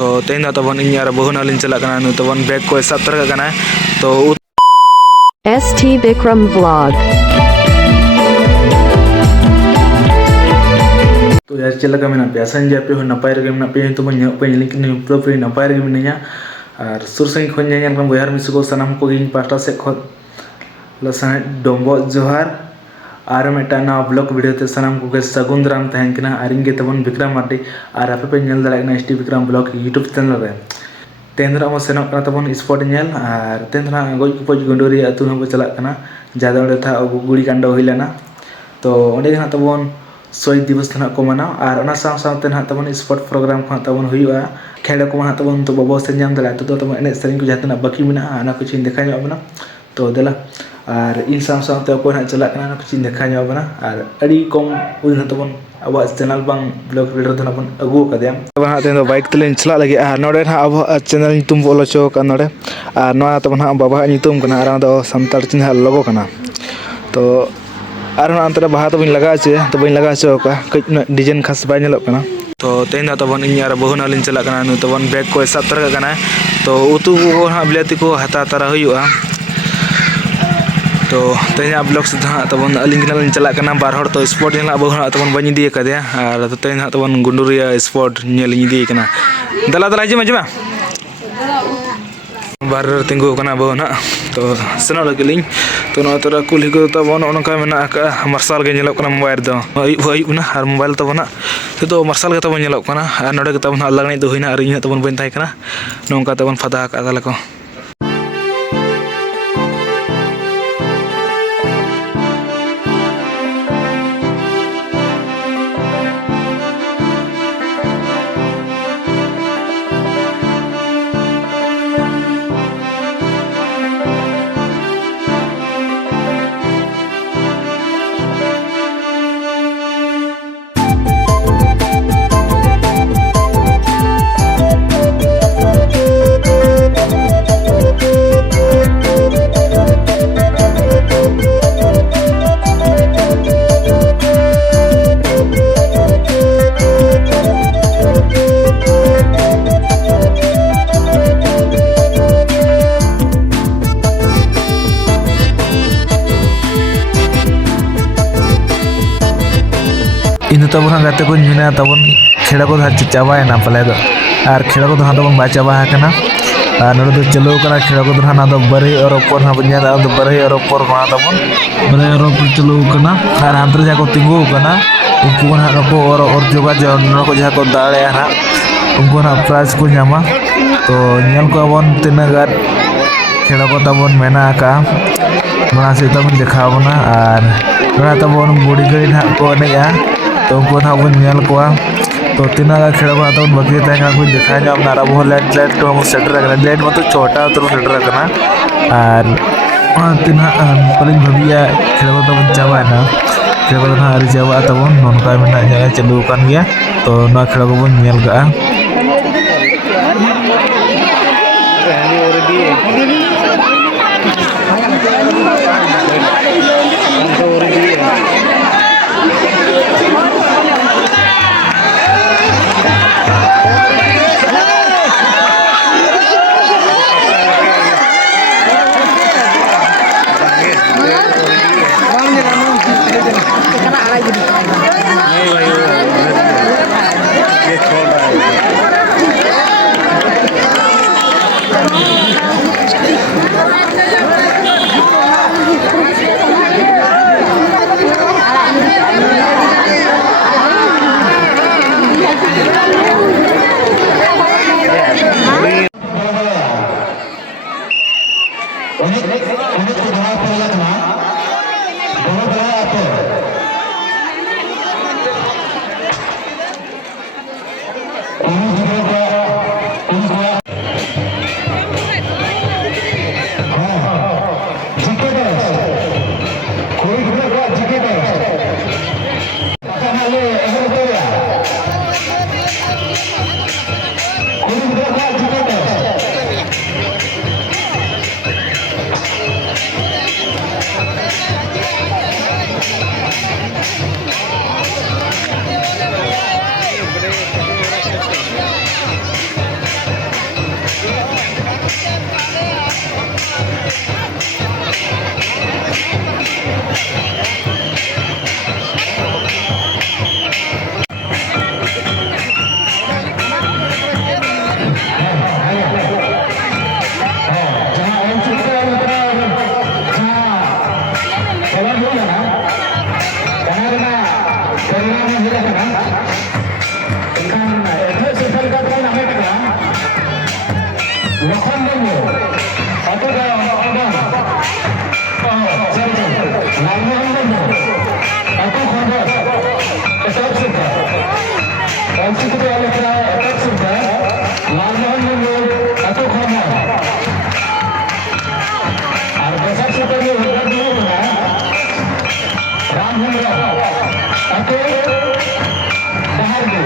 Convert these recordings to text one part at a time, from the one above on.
तो तेन तबन इन यार बहुना लिन चला कना नु तबन बैग को सब तरह कना तो ST Bikram Vlog. तो यार चला का मेना पे संजय पे हो नपाय रे मेना पे तो मन पे लेकिन पूरा पूरी नपाय रे मिनिया और सुर संग खोन ᱧᱮᱧᱮᱞ kan बोयार मिसु को सनम को इन पास्टा से खो लसन डोंबो जोहार और मेटा ना ब्लॉग वीडियो ते सनम को के सगुंदराम तहन कना आरिंगे तबन विक्रम माटी और आपे पे नेल दला ST Vikram blog YouTube channel रे तेंद्रा म सेनक कना तबन स्पॉट नेल और तेंद्रा गोज पोज गुंडोरी अतु न चला कना जादा ओडे था गुड़ी कांडो हिलाना तो ओडे ना तबन 100 दिवस तना को मना और ओना साव सावते ना तबन स्पॉट प्रोग्राम को तबन हुआ खेल को ना तबन तो बबो से नाम दला तो तबन एने सरिन को जातना बाकी मेना आना कुछ देखा ᱧᱚᱜ बना तो देला और इन साव सावते को ना चला कना कुछ देखा ᱧᱚᱜ बना और अड़ी कम उन तबन अब चैनल बांग ब्लॉग वीडियो तो अपन अगु कदम तबन हाते तो बाइक तले चला लगे और नोडे ना अब चैनल नितुम बोलो चो का नोडे और नोआ तबन हा बाबा नितुम कना आरा दो संताल चिन्ह लोगो कना तो और अंतरा बाहा तो बन लगा चे तो बन लगा चो का कई डिजाइन खास बाय नेलो कना तो तेन तबन इन यार बहुना लिन चला कना नु तबन बैग को सब तरह कना तो उतु को हा बिलाती को हता तारा हुआ तो तेन ब्लॉग से तबन अलिंग चला कना बार हर तो स्पॉट नेला बहुना तबन बन दी कदे और तो तेन तबन गुंडुरिया स्पॉट नेल दी कना दला दला जे मजमा बार तिंगु कना बहुना तो सेनो लगिलिंग तो नो तोरा कुली को तबन ओनका मेना का मार्शल के नेलो कना मोबाइल दो ना और मोबाइल तबना तो मार्शल के तबन नेलो कना और नोडे के तबन लगनी दो हिना और इन तबन बन थाय कना नोंका तबन फदा का दला को इन तबन गाते को मिना तबन खेड़ा को चाबाय ना पले दो और खेड़ा को तबन बा चाबा कना और नोड दो चलो कना खेड़ा को ना दो बरे और ऊपर ना बन्या दो बरे और ऊपर ना तबन बरे और ऊपर चलो कना और अंतर जा को तिंगु कना उनको ना को और जोगा जो न को जा को दाड़े ना उनको ना प्राइज को ᱧᱟᱢᱟ तो नेल को बन तिनगा खेड़ा को तबन मेना का मना से तबन दिखावना और ना तबन बॉडी गड़ी ना को नेया तो उनको ना बन नेल को तो तीना खेड़ा को तबन बाकी तंगा को दिखा ᱧᱟᱢ ना अब लाइट तो हम सेटर रखना लाइट मतलब छोटा तो सेटर रखना और तीना पलिन भबिया खेड़ा को तबन चाबा ना खेड़ा को ना आरी चाबा तबन ननका मेना जगह चालू कान गया तो ना खेड़ा को बन नेल का Oke, Daharjo.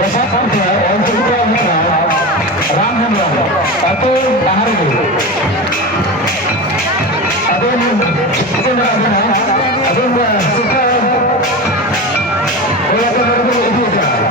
Desa Kamsa, untuk kita Ram Hembrong. Oke, Daharjo. Abin, kita nak abin suka. Bola terlalu itu saja.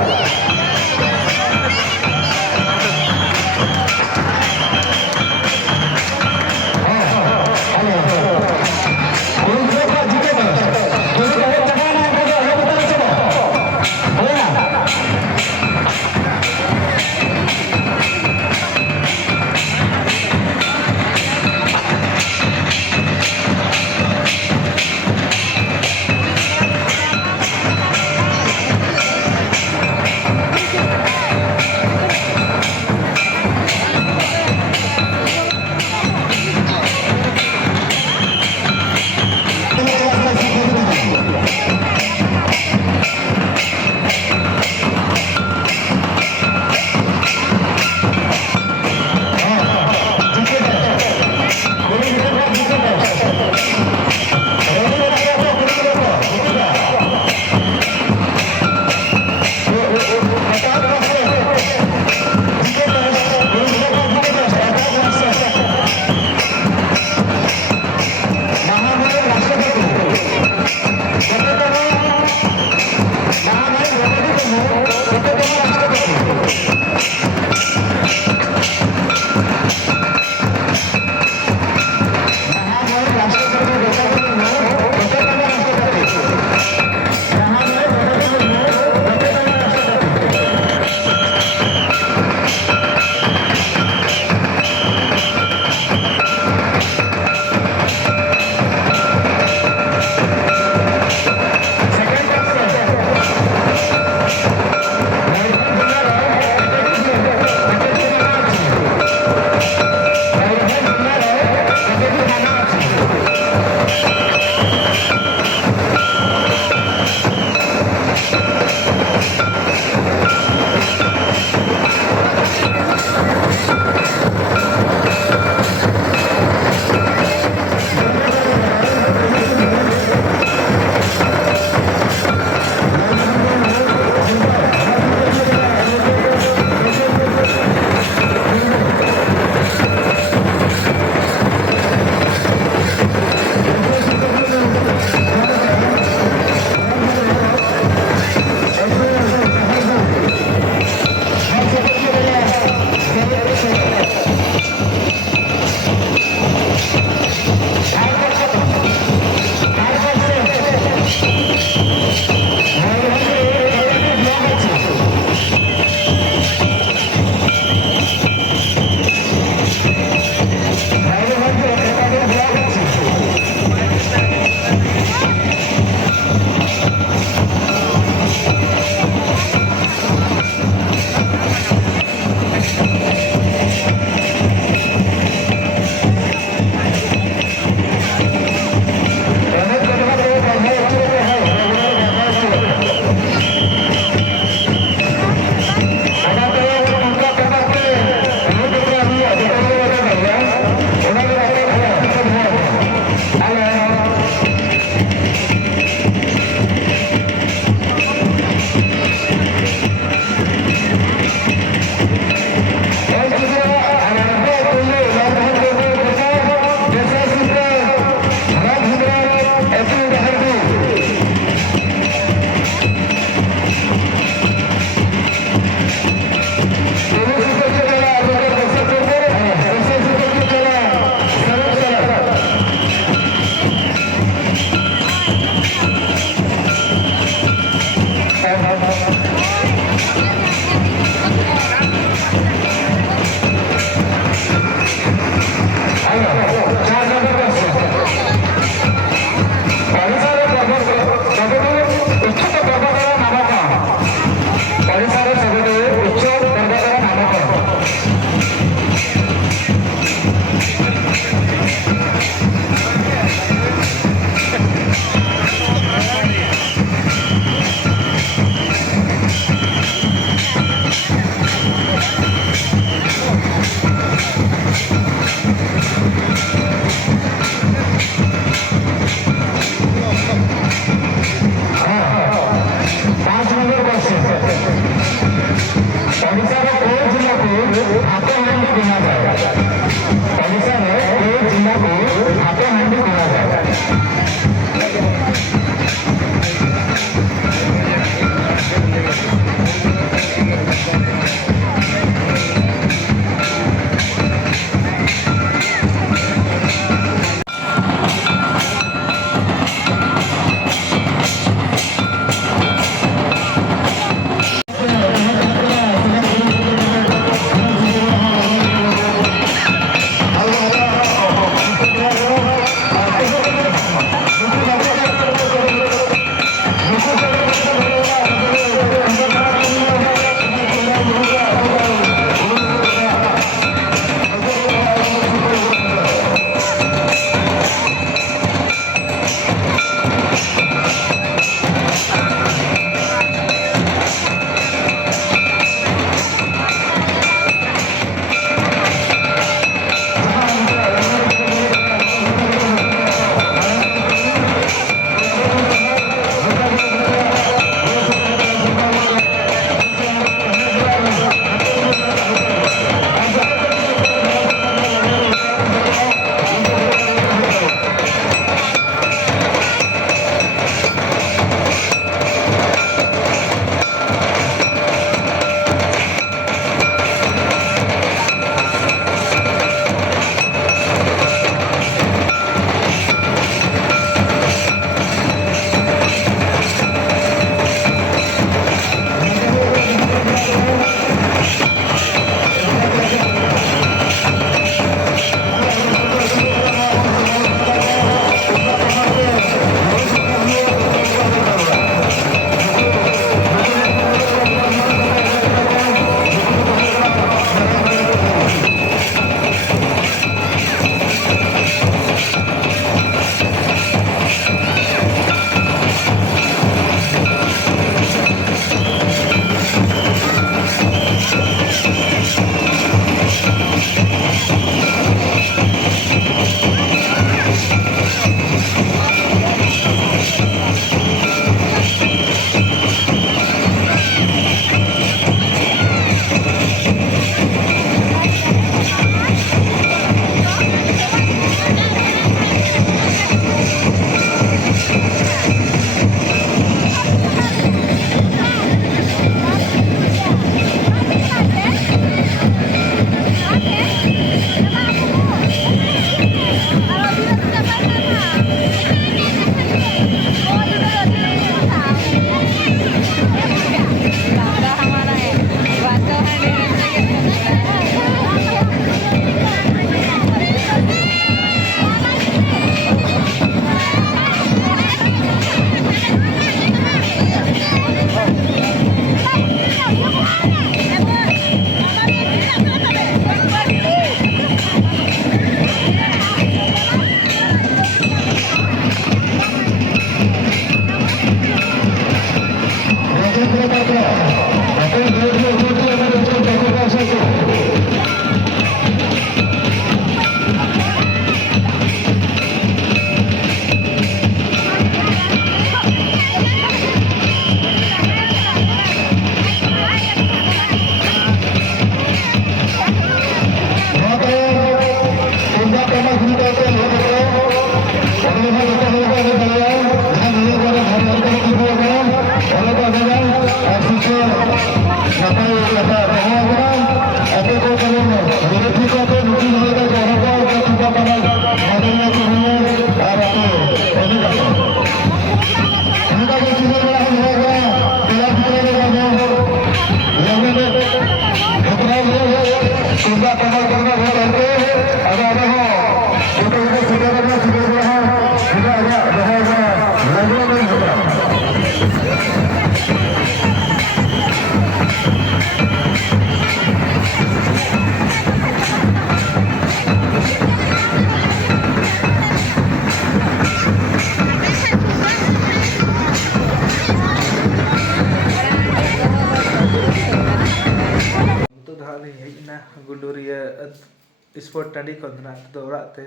Sport टाँडी खन तो ओराते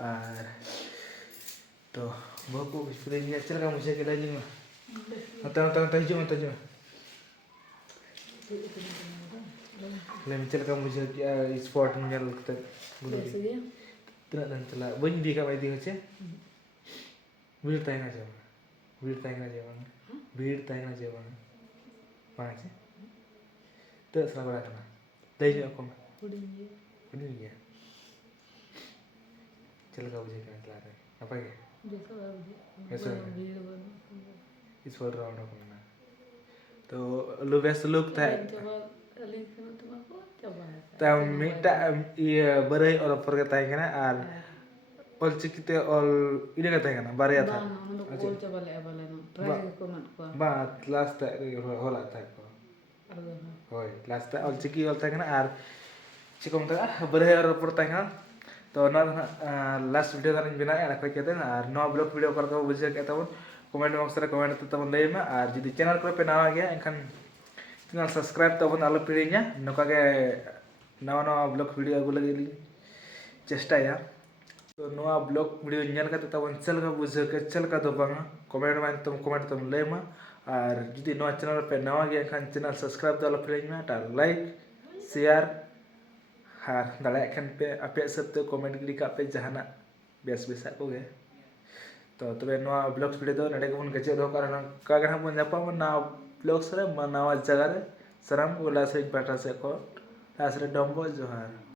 और तो बहुत को स्प्रे गया चल का मुझे के लाइजिंग में तंजु लेम चल का मुझे क्या स्पोर्ट में चल करते तना dan चला बन दी का दी होचे भीड़ ताइना जे बang भीड़ ताइना जे bang पाँच तो सला बड़ा करना दे जो को उड़ी गया चल का मुझे करने ला रहे apa ya biasa इस पर राउंड को ना तो lu best look ta ta mita iya berai or per kata kana ar ol cikite ol ide kata kana barya tha ba last ta hola ta ko hoy last ta ol ciki ol ta kana ar cikom ta berai or per ta kana तो ना last video का बिना रखा कहते हैं और नवा blog video कर दो बुझे कहता हूँ कमेंट बॉक्स रे कमेंट तब लय में और जदि चैनल को पे नवा गया एनखान चैनल सब्सक्राइब तब आलो पिड़िया नौका के नवा नवा ब्लॉग वीडियो अगु लगे चेष्टाया तो नवा ब्लॉग वीडियो नेल का तब चल का बुझे के चल का तो बांगा कमेंट तब लय में और जदि नवा चैनल पे नवा गया एनखान चैनल सब्सक्राइब तो आलो पिड़िया टा लाइक शेयर हाँ दाड़ा खान पे आपे सब तो कमेंट गिरी का पे जहाना बेस बेसा को गए तो तबे नवा ब्लॉग्स वीडियो दो नडे को गचे दो कारण का गना बन जापा मन ना ब्लॉग्स रे नवा जगह रे सराम को लासे पाटा से को लासे डम्बो जोहार।